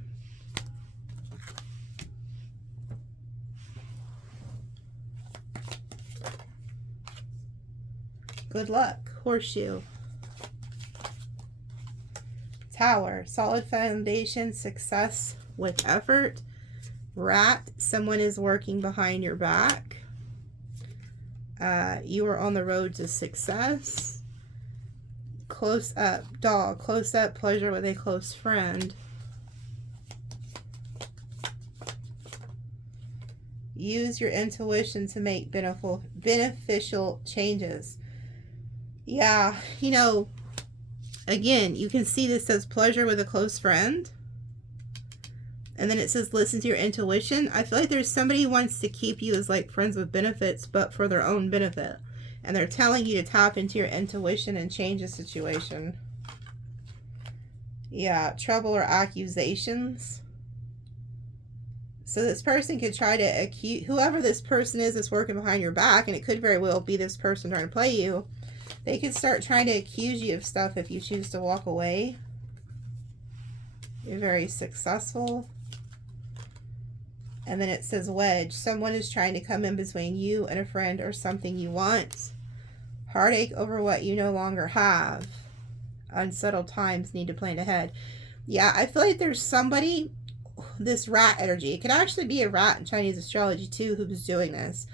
Good luck. Horseshoe. Tower. Solid foundation. Success with effort. Rat. Someone is working behind your back. You are on the road to success. Close up. Dog. Close up. Pleasure with a close friend. Use your intuition to make beneficial changes. Yeah, you know, again, you can see this says pleasure with a close friend. And then it says listen to your intuition. I feel like there's somebody who wants to keep you as like friends with benefits, but for their own benefit. And they're telling you to tap into your intuition and change the situation. Yeah, trouble or accusations. So this person could try to accuse, whoever this person is that's working behind your back, and it could very well be this person trying to play you. They could start trying to accuse you of stuff if you choose to walk away. You're very successful. And then it says wedge. Someone is trying to come in between you and a friend or something you want. Heartache over what you no longer have. Unsettled times, need to plan ahead. Yeah, I feel like there's somebody, this rat energy. It could actually be a rat in Chinese astrology too who's doing this.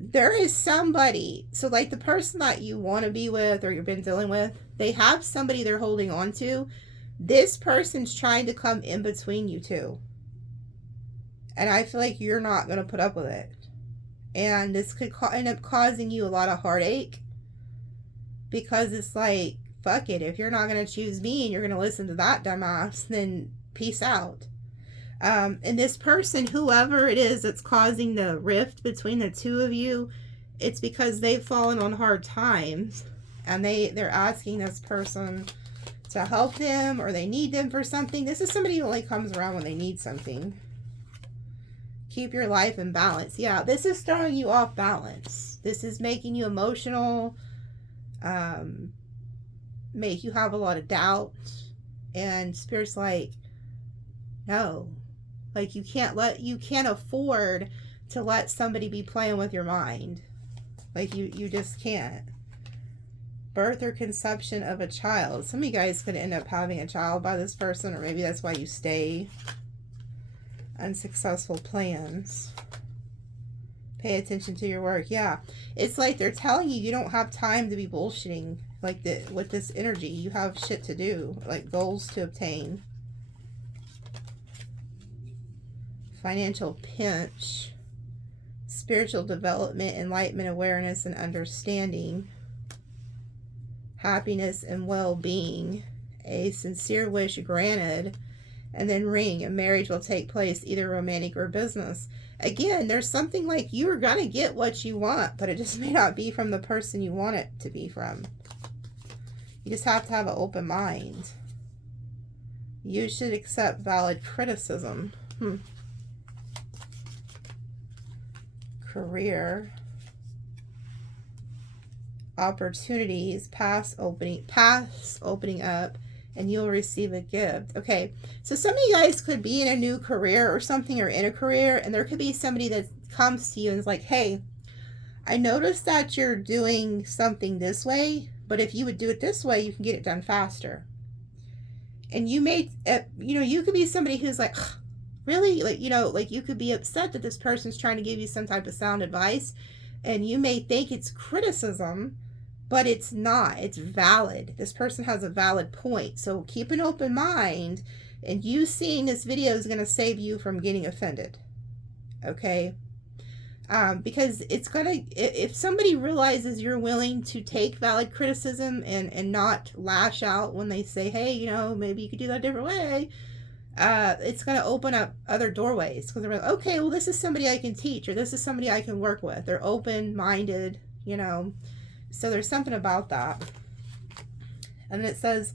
There is somebody, so like the person that you want to be with or you've been dealing with, they have somebody they're holding on to. This person's trying to come in between you two. And I feel like you're not going to put up with it. And this could end up causing you a lot of heartache. Because it's like, fuck it, if you're not going to choose me and you're going to listen to that dumbass, then peace out. And this person, whoever it is that's causing the rift between the two of you, it's because they've fallen on hard times and they're asking this person to help them, or they need them for something. This is somebody who only comes around when they need something. Keep your life in balance. Yeah, this is throwing you off balance. This is making you emotional, make you have a lot of doubt, and Spirit's like, no. Like, you can't afford to let somebody be playing with your mind. Like, you just can't. Birth or conception of a child. Some of you guys could end up having a child by this person, or maybe that's why you stay. Unsuccessful plans. Pay attention to your work. Yeah. It's like they're telling you don't have time to be bullshitting like with this energy. You have shit to do, like goals to obtain. Financial pinch. Spiritual development, enlightenment, awareness, and understanding. Happiness and well-being. A sincere wish granted. And then ring. A marriage will take place, either romantic or business. Again, there's something like you're going to get what you want, but it just may not be from the person you want it to be from. You just have to have an open mind. You should accept valid criticism. Career. Opportunities. Pass opening up. And you'll receive a gift. Okay, so some of you guys could be in a new career or something, or in a career, and there could be somebody that comes to you and is like, hey, I noticed that you're doing something this way, but if you would do it this way, you can get it done faster. And you may, you could be somebody who's like, really? Like you could be upset that this person's trying to give you some type of sound advice, and you may think it's criticism, but it's not. It's valid. This person has a valid point. So keep an open mind, and you seeing this video is going to save you from getting offended. Okay? Because it's gonna, if somebody realizes you're willing to take valid criticism and not lash out when they say, hey, you know, maybe you could do that a different way, it's going to open up other doorways, because they're like, okay, well, this is somebody I can teach, or this is somebody I can work with. They're open-minded, you know, so there's something about that. And it says,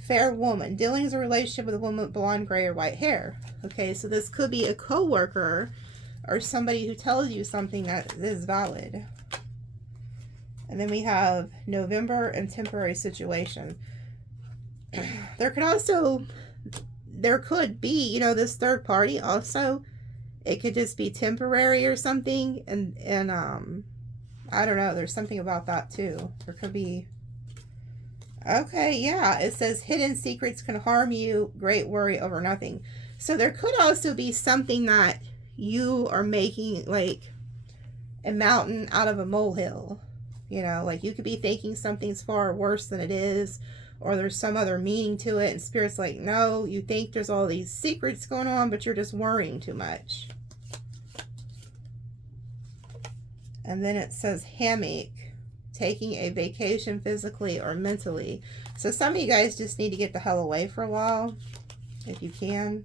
fair woman, dealing with a relationship with a woman with blonde, gray, or white hair. Okay, so this could be a coworker or somebody who tells you something that is valid. And then we have November and temporary situation. There could be, you know, this third party also. It could just be temporary or something. And I don't know. There's something about that too. There could be. Okay, yeah. It says hidden secrets can harm you. Great worry over nothing. So there could also be something that you are making, like a mountain out of a molehill. You know, like you could be thinking something's far worse than it is, or there's some other meaning to it, and Spirit's like, no, you think there's all these secrets going on, but you're just worrying too much. And then it says hammock, taking a vacation physically or mentally. So some of you guys just need to get the hell away for a while, if you can.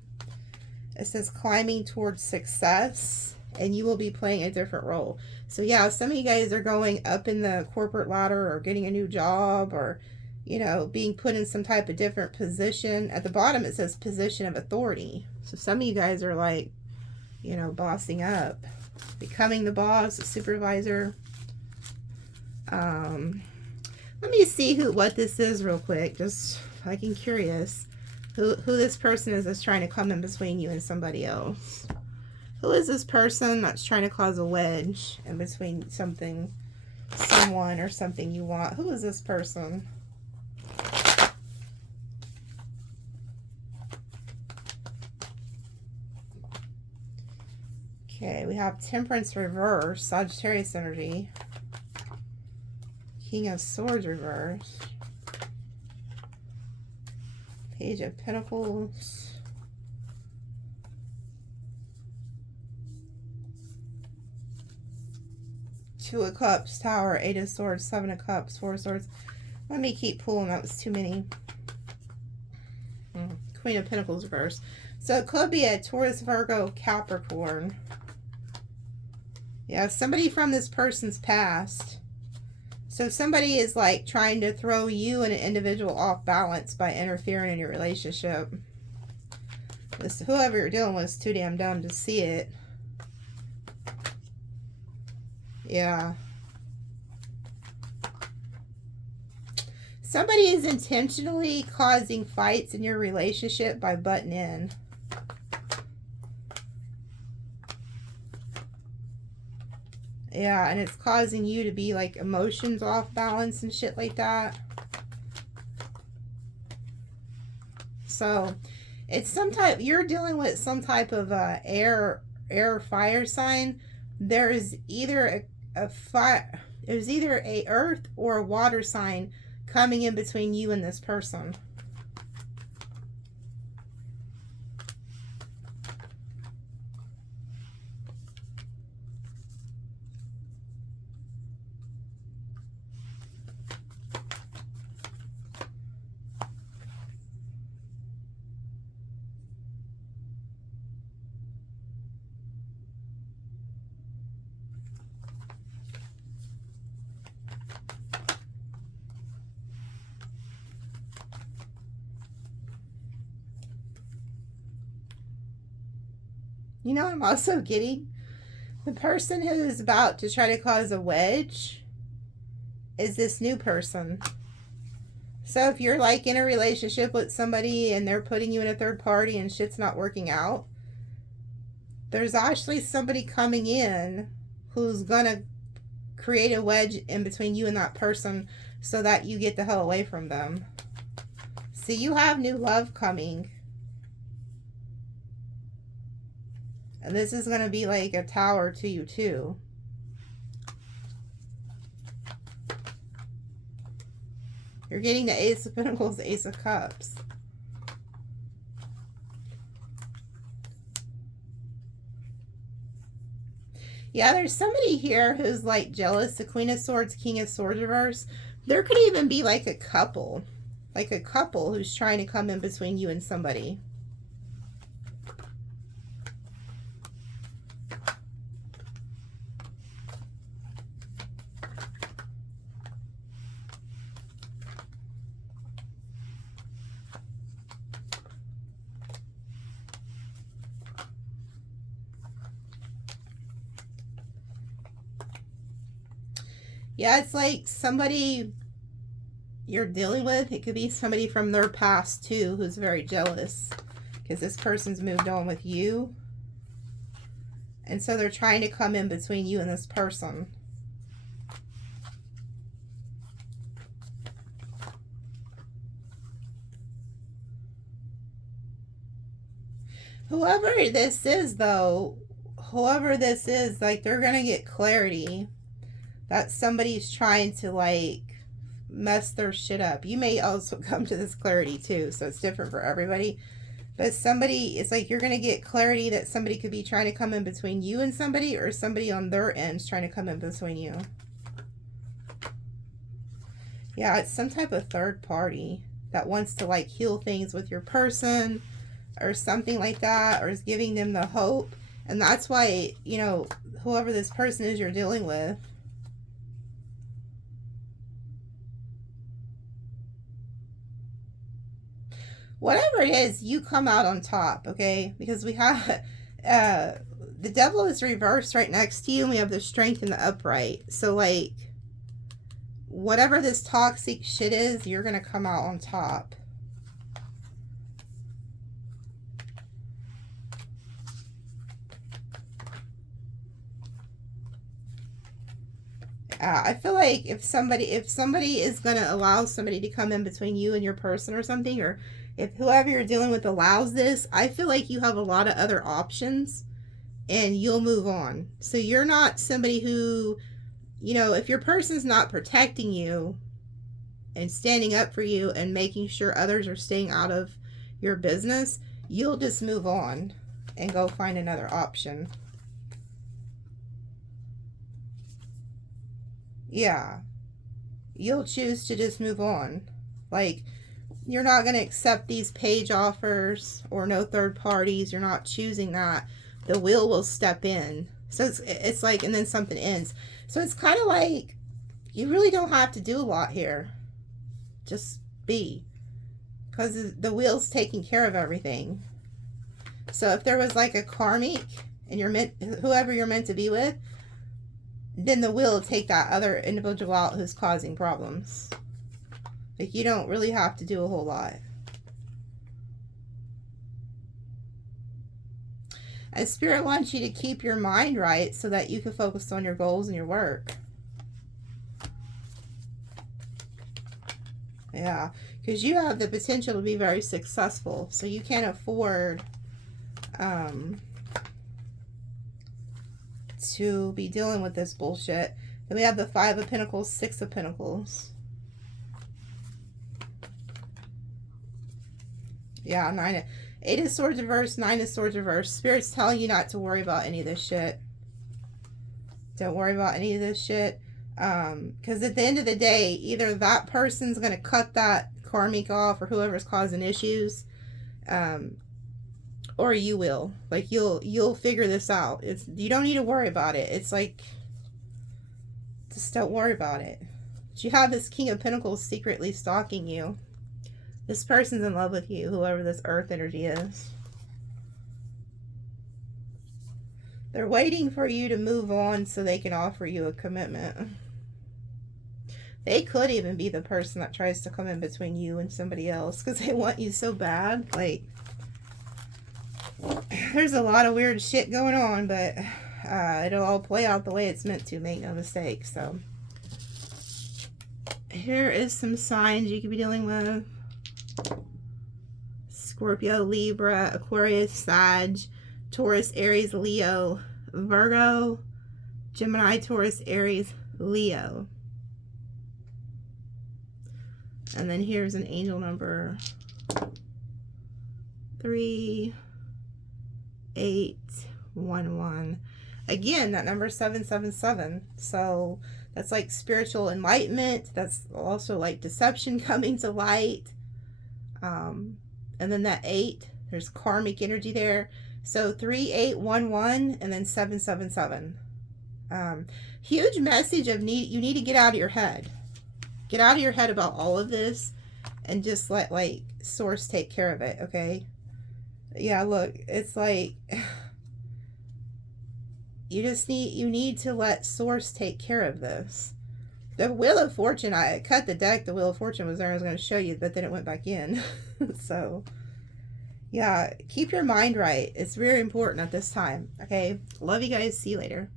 It says climbing towards success, and you will be playing a different role. So yeah, some of you guys are going up in the corporate ladder, or getting a new job, or, you know, being put in some type of different position. At the bottom it says position of authority. So some of you guys are like, you know, bossing up, becoming the boss, the supervisor. Let me see what this is real quick, just like I'm curious. Who this person is that's trying to come in between you and somebody else. Who is this person that's trying to cause a wedge in between someone, or something you want? Who is this person? Okay, we have Temperance reverse, Sagittarius energy. King of Swords reverse. Page of Pentacles. Two of Cups, Tower, Eight of Swords, Seven of Cups, Four of Swords. Let me keep pulling. That was too many. Queen of Pentacles reverse. So it could be a Taurus, Virgo, Capricorn. Yeah, somebody from this person's past. So somebody is like trying to throw you and an individual off balance by interfering in your relationship. Whoever you're dealing with is too damn dumb to see it. Yeah. Somebody is intentionally causing fights in your relationship by butting in. Yeah, and it's causing you to be like emotions off balance and shit like that. So it's some type, you're dealing with some type of air fire sign. There's either there's either a earth or a water sign coming in between you and this person. You know what I'm also getting? The person who is about to try to cause a wedge is this new person. So if you're like in a relationship with somebody and they're putting you in a third party and shit's not working out, there's actually somebody coming in who's gonna create a wedge in between you and that person so that you get the hell away from them. See, you have new love coming. And this is going to be like a tower to you too. You're getting the Ace of Pentacles, the Ace of Cups. Yeah, there's somebody here who's like jealous. The Queen of Swords, King of Swords reverse. There could even be like a couple who's trying to come in between you and somebody. Yeah, it's like somebody you're dealing with. It could be somebody from their past too who's very jealous because this person's moved on with you. And so they're trying to come in between you and this person. Whoever this is, though, whoever this is, like, they're going to get clarity that somebody's trying to, like, mess their shit up. You may also come to this clarity, too, so it's different for everybody. But somebody, it's like you're going to get clarity that somebody could be trying to come in between you and somebody, or somebody on their end is trying to come in between you. Yeah, it's some type of third party that wants to, like, heal things with your person or something like that, or is giving them the hope. And that's why, you know, whoever this person is you're dealing with, whatever it is, you come out on top, okay? Because we have the devil is reversed right next to you, and we have the strength in the upright. So, like, whatever this toxic shit is, you're gonna come out on top. I feel like if somebody is going to allow somebody to come in between you and your person or something, or if whoever you're dealing with allows this, I feel like you have a lot of other options and you'll move on. So you're not somebody who, you know, if your person's not protecting you and standing up for you and making sure others are staying out of your business, you'll just move on and go find another option. Yeah, you'll choose to just move on. Like, you're not going to accept these page offers or no third parties. You're not choosing that. The will step in. So it's like, and then something ends. So it's kind of like, you really don't have to do a lot here. Just be. Because the wheel's taking care of everything. So if there was like a karmic and whoever you're meant to be with, then the will will take that other individual out who's causing problems. Like, you don't really have to do a whole lot. And Spirit wants you to keep your mind right so that you can focus on your goals and your work. Yeah, because you have the potential to be very successful. So you can't afford to be dealing with this bullshit. Then we have the Five of Pentacles, Six of Pentacles. Yeah, Eight of Swords reverse, Nine of Swords reverse. Spirit's telling you not to worry about any of this shit. Don't worry about any of this shit. Because at the end of the day, either that person's going to cut that karmic off, or whoever's causing issues, or you will. Like, you'll figure this out. You don't need to worry about it. It's like, just don't worry about it. But you have this King of Pentacles secretly stalking you. This person's in love with you, whoever this earth energy is. They're waiting for you to move on so they can offer you a commitment. They could even be the person that tries to come in between you and somebody else because they want you so bad. Like, there's a lot of weird shit going on, but it'll all play out the way it's meant to, make no mistake. So here is some signs you could be dealing with. Scorpio, Libra, Aquarius, Sag, Taurus, Aries, Leo, Virgo, Gemini, Taurus, Aries, Leo. And then here's an angel number 3, 8, 1, 1. Again, that number 777. So that's like spiritual enlightenment. That's also like deception coming to light. And then that 8, there's karmic energy there. So 3811 and then 777. Huge message of you need to get out of your head. Get out of your head about all of this and just let like source take care of it, okay? Yeah, look, it's like you need to let source take care of this. The Wheel of Fortune, I cut the deck, the Wheel of Fortune was there, I was going to show you, but then it went back in. So, yeah, keep your mind right. It's very important at this time, okay? Love you guys. See you later.